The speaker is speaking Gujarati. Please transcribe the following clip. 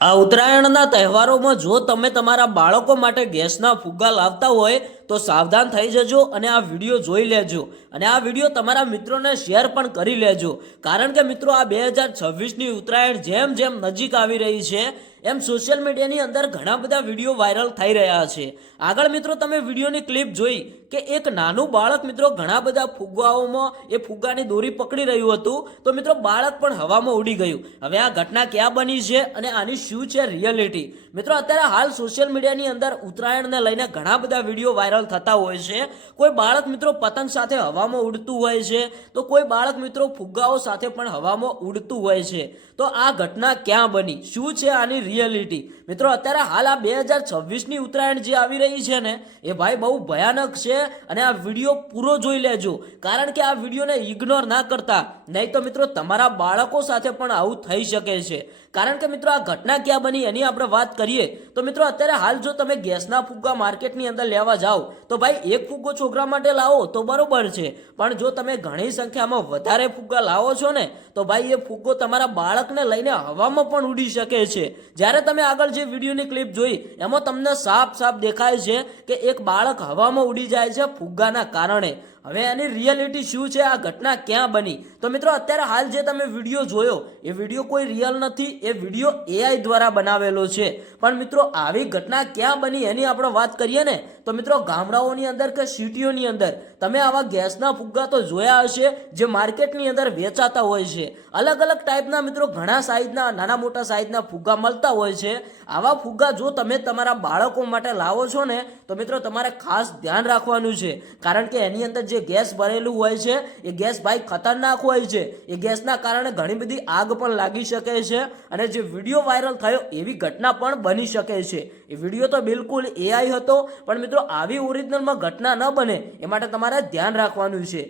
આ ઉત્તરાયણના તહેવારોમાં જો તમે તમારા બાળકો માટે ગેસના ફુગ્ગા લાવતા હોય તો સાવધાન થઈ જજો અને આ વિડીયો જોઈ લેજો અને આ વિડીયો તમારા મિત્રોને શેર પણ કરી લેજો, કારણ કે મિત્રો આ 2026ની ઉત્તરાયણ જેમ જેમ નજીક આવી રહી છે એમ સોશિયલ મીડિયાની અંદર ઘણા બધા વિડીયો વાયરલ થઈ રહ્યા છે। આગળ મિત્રો તમે વિડીયોની ક્લિપ જોઈ કે એક નાનું બાળક મિત્રો ઘણા બધા ફુગ્ગાઓમાં એ ફુગ્ગાની દોરી પકડી રહ્યું હતું તો મિત્રો બાળક પણ હવામાં ઉડી ગયું। હવે આ ઘટના ક્યાં બની છે અને આની શું છે રિયાલિટી? મિત્રો અત્યારે હાલ સોશિયલ મીડિયાની અંદર ઉત્તરાયણને લઈને ઘણા બધા વિડીયો વાયરલ થતા હોય છે। કોઈ બાળક મિત્રો પતંગ સાથે હવામાં ઉડતું હોય છે તો કોઈ બાળક મિત્રો ફુગ્ગાઓ સાથે પણ હવામાં ઉડતું હોય છે। તો આ ઘટના ક્યાં બની, શું છે આની રિયાલિટી? મિત્રો અત્યારે હાલ આ 2026ની ઉત્તરાયણ જે આવી રહી છે ને એ ભાઈ બહુ ભયાનક છે અને આ વિડીયો પૂરો જોઈ લેજો, કારણ કે આ વિડીયોને ઇગ્નોર ના કરતા, નહીં તો મિત્રો તમારા બાળકો સાથે પણ આવું થઈ શકે છે। કારણ કે મિત્રો આ ઘટના ક્યાં બની એની આપણે વાત કરીએ તો મિત્રો અત્યારે હાલ જો તમે ગેસના ફુગ્ગા માર્કેટની અંદર લેવા જાઓ તો ભાઈ એક ફુગ્ગો છોકરા માટે લાવો તો બરોબર છે, પણ જો તમે ઘણી સંખ્યામાં વધારે ફુગ્ગા લાવો છો ને તો ભાઈ એ ફુગ્ગો તમારા બાળકને લઈને હવામાં પણ ઉડી શકે છે। જ્યારે તમે આગળ જે વિડીયોની ક્લિપ જોઈ એમાં તમને સાફ દેખાય છે કે એક બાળક હવામાં ઉડી જાય છે ફુગ્ગાના કારણે। હવે એની રિયાલિટી શું છે, આ ઘટના ક્યાં બની? તો મિત્રો અત્યારે હાલ જે તમે વિડીયો જોયો એ વિડીયો કોઈ રિયલ નથી, એ વિડીયો AI દ્વારા બનાવેલો છે। પણ મિત્રો આવી ઘટના ક્યાં બની એની આપણે વાત કરીએ ને તો મિત્રો ગામડાઓની અંદર કે સિટીઓની અંદર તમે આવા ગેસના ફુગ્ગા તો જોયા હશે જે માર્કેટની અંદર વેચાતા હોય છે। અલગ અલગ ટાઈપના મિત્રો ઘણા સાઈઝના નાના મોટા સાઈઝના ફુગ્ગા મળતા હોય છે। આવા ફુગ્ગા જો તમે તમારા બાળકો માટે લાવો છો ને તો મિત્રો તમારે ખાસ ધ્યાન રાખવાનું છે, કારણ કે એની અંદર જે ગેસ ભરેલું હોય છે એ ગેસ ભાઈ ખતરનાક હોય છે। એ ગેસના કારણે ઘણી બધી આગ પણ લાગી શકે છે અને જે વિડીયો વાયરલ થયો એવી ઘટના પણ બની શકે છે। એ વિડીયો તો બિલકુલ AI હતો, પણ મિત્રો આવી ઓરિજિનલમાં ઘટના ન બને એ માટે તમારે ધ્યાન રાખવાનું છે।